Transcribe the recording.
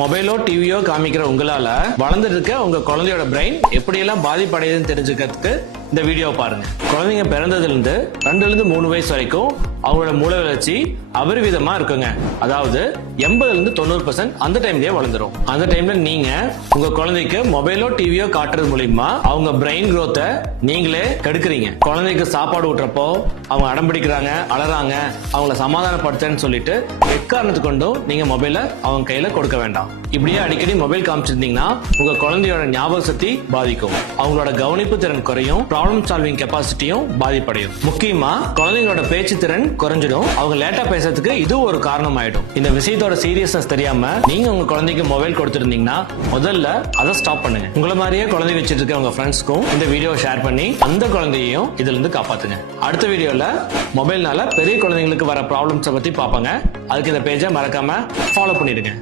மொபைலோ டிவியோ காமிக்கிற உங்களால வளர்ந்துட்டு இருக்க உங்க குழந்தையோட பிரெயின் எப்படியெல்லாம் பாதிப்படையுதுன்னு தெரிஞ்சுக்கிறதுக்கு இந்த வீடியோ பாருங்க. குழந்தைங்க பிறந்ததுல இருந்து 2 ல இருந்து 3 வயசு வரைக்கும் அவங்களோட மூளை வளர்ச்சி அபரிவிதமா இருக்குங்க. அதாவது 80 ல இருந்து 90% அந்த டைம்லயே வளர்ந்துரும். அந்த டைம்ல நீங்க உங்க குழந்தைக்கு மொபைலோ டிவியோ காட்டுறது மூலியமா அவங்க பிரெயின் growth நீங்களே கெடுக்குறீங்க. குழந்தைக்கு சாப்பாடு ஊட்டுறப்போ அவங்க அடம்பிடிக்கிறாங்க, அழறாங்க, அவங்கள சமாதானப்படுத்தன்னு சொல்லிட்டு எக்காரணத்து கொண்டும் நீங்க மொபைல அவங்க கையில கொடுக்க வேண்டாம். இப்படியே அடிக்கடி மொபைல் காமிச்சிருந்தீங்கன்னா உங்க குழந்தையோட ஞாபக சக்தி பாதிக்கும், அவங்களோட கவனிப்பு திறன் குறையும், ப்ராப்ளம் சால்விங் கெப்பாசிட்டியும் பாதிப்படையும். முக்கியமா குழந்தைங்களோட பேச்சு திறன் குறைஞ்சிடும், அவங்க லேட்டா பேசுறதுக்கு இது ஒரு காரணம் ஆயிடும். இந்த விஷயத்தோட சீரியஸ்னஸ் தெரியாம நீங்க உங்க குழந்தைக்கு மொபைல் கொடுத்திருந்தீங்கன்னா முதல்ல அதை ஸ்டாப் பண்ணுங்க. உங்களை மாதிரியே குழந்தை வச்சிட்டு இருக்க உங்க ஃப்ரெண்ட்ஸ்க்கும் இந்த வீடியோ ஷேர் பண்ணி அந்த குழந்தையையும் இதுல இருந்து காப்பாத்துங்க. அடுத்த வீடியோல மொபைல்னால பெரிய குழந்தைங்களுக்கு வர ப்ராப்ளம்ஸை பத்தி பார்ப்பாங்க. அதுக்கு இந்த பேஜை மறக்காம ஃபாலோ பண்ணிடுங்க.